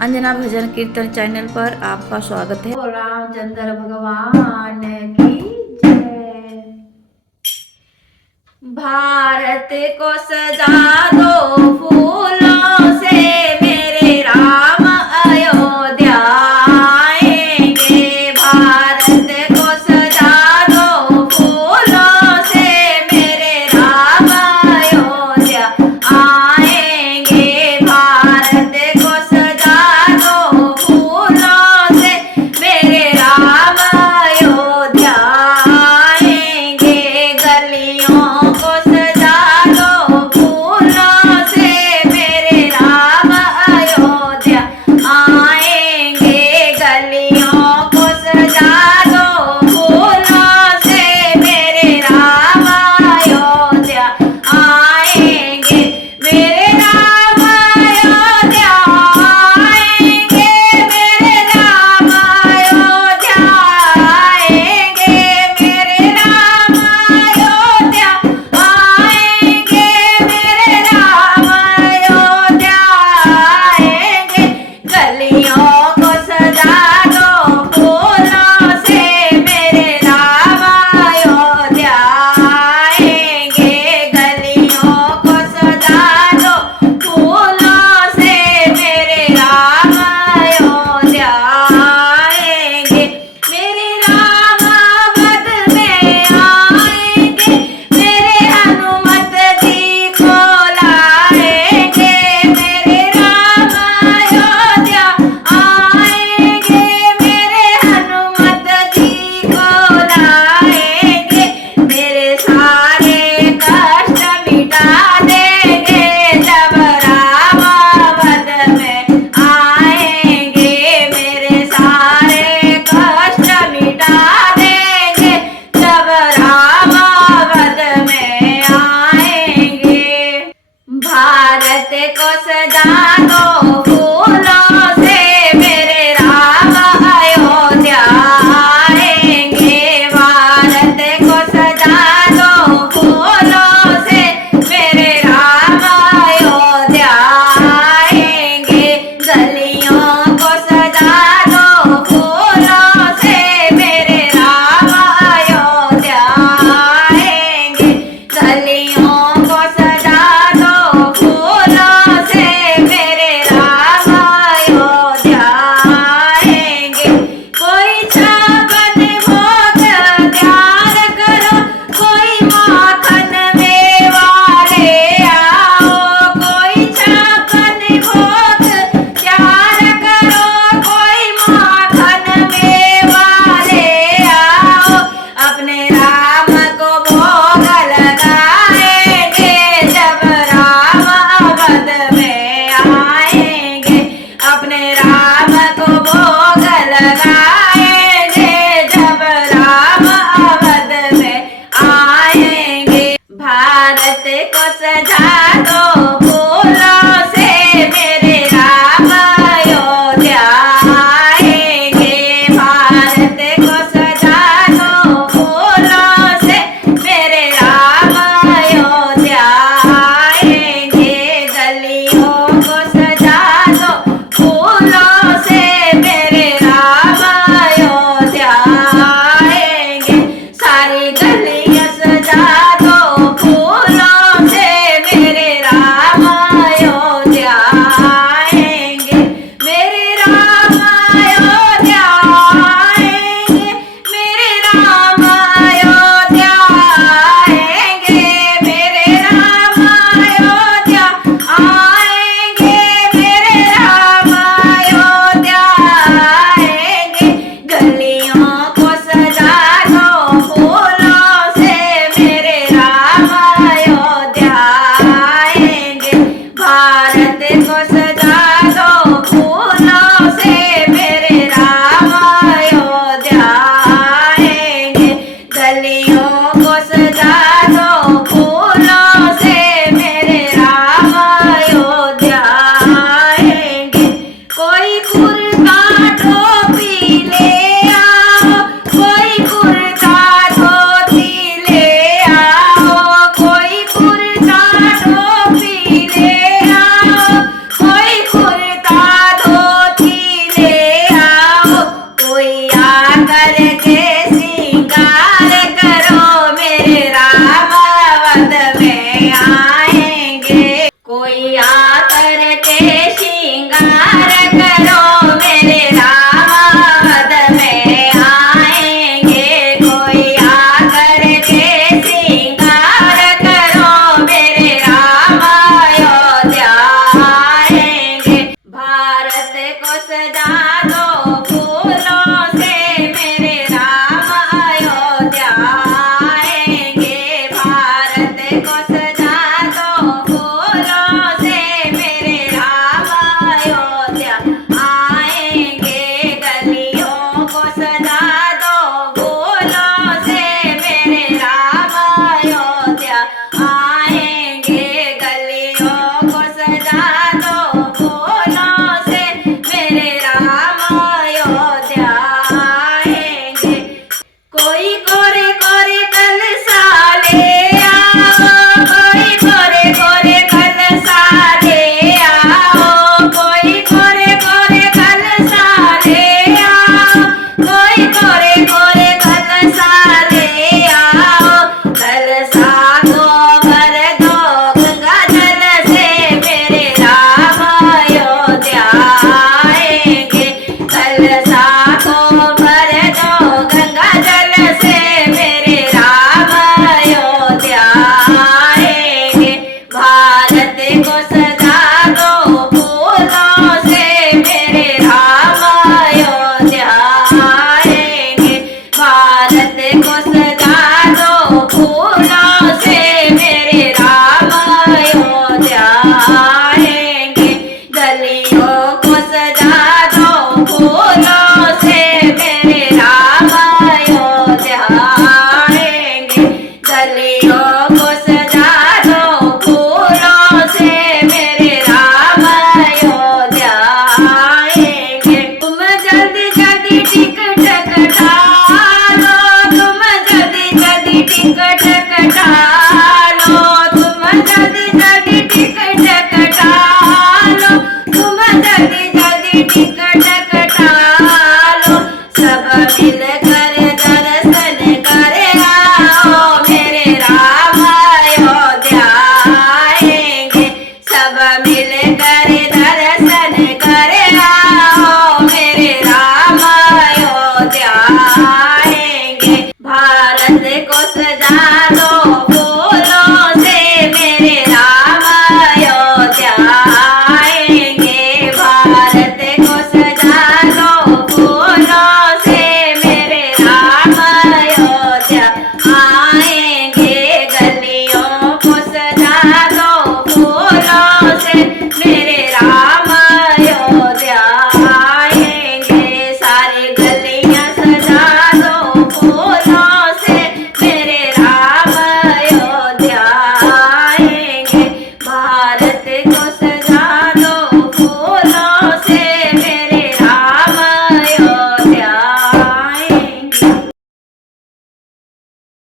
अंजना भजन कीर्तन चैनल पर आपका स्वागत है। रामचंद्र भगवान की जय। भारत को सजा दो फूलों से, मेरे राम अयोध्या आएंगे। भारत को सजा दो फूलों से, मेरे राम अयोध्या आएंगे। भारत को सजा दो फूलों से, मेरे राम अयोध्या आएंगे। गलियों को सजा दो फूलों से, मेरे राम अयोध्या आएंगे। गलियों को सजा दो फूलों से, मेरे राम अयोध्या आएंगे। मेरे राम अयोध्या आएंगे, मेरे राम अयोध्या आएंगे। मेरे राम अयोध्या आएंगे, मेरे राम अयोध्या आएंगे। गलियों को सजा दो फूलों से, मेरे राम अयोध्या आएंगे। गलियों को सजा दो फूलों से, मेरे राम अयोध्या आएंगे। मेरे राम वध में आएंगे, मेरे हनुमत जी को लाएंगे। मेरे राम अयोध्या आएंगे, मेरे हनुमत जी को लाएंगे। मेरे सारे कष्ट मिटा देंगे, जब राम वध में आएंगे। मेरे सारे कष्ट मिटा देंगे, जब राम वध में आएंगे। भारत को सजा दो फूलों से, मेरे राम अयोध्या आएंगे। भारत को सजा दो फूलों से, मेरे राम अयोध्या आएंगे। गलियों को सजा दो फूलों से, मेरे राम अयोध्या आएंगे। गलियों को सजा दो फूलों से, मेरे राम सजा दो फूलों से मेरे राम अयोध्या आएंगे। भारत को सजा दो फूलों से मेरे राम अयोध्या आएंगे। गलियों को सजा दो फूलों से मेरे राम अयोध्या आएंगे। गलियों को सजा दो फूलों से मेरे राम अयोध्या आएंगे। कोई कोरे कोरे कलशा ले आओ, कोई कोरे कोरे कलशा ले आओ, कोई कोरे कोरे कलशा ले आओ, कोई कोरे कोरे कलशा ले आओ। कलशा को भर दो गंगा जल से मेरे राम अयोध्या आएंगे। कलशा को भर दो गंगा जल से मेरे राम अयोध्या आएंगे। भारत को सजा दो फूलों से मेरे राम अयोध्या आएंगे। भारत को सजा दो फूलों से मेरे राम अयोध्या आएंगे। गलियों को सजा दो फूलों से मेरे राम अयोध्या आएंगे। गलियों को सजा दो फूलों से मेरे राम अयोध्या आएंगे। तुम जल्दी जल्दी टिकट कटा लो, तुम जल्दी जल्दी टिकट कटा लो, तुम जल्दी जल्दी टिकट कटा लो, तुम जल्दी जल्दी टिकट कटा लो। सब मिलकर दर्शन करे आओ मेरे राम अयोध्या आएंगे। सब मिलकर दर्शन करे आओ मेरे राम अयोध्या आएंगे। भारत को सजा दो फूलों से मेरे राम अयोध्या आएंगे। भारत को सजा दो फूलों से मेरे राम अयोध्या आएंगे। गलियों को सजा दो फूलों से मेरे राम अयोध्या आएंगे। सारी गलियां सजा दो फूलों से मेरे राम अयोध्या आएंगे। भारत को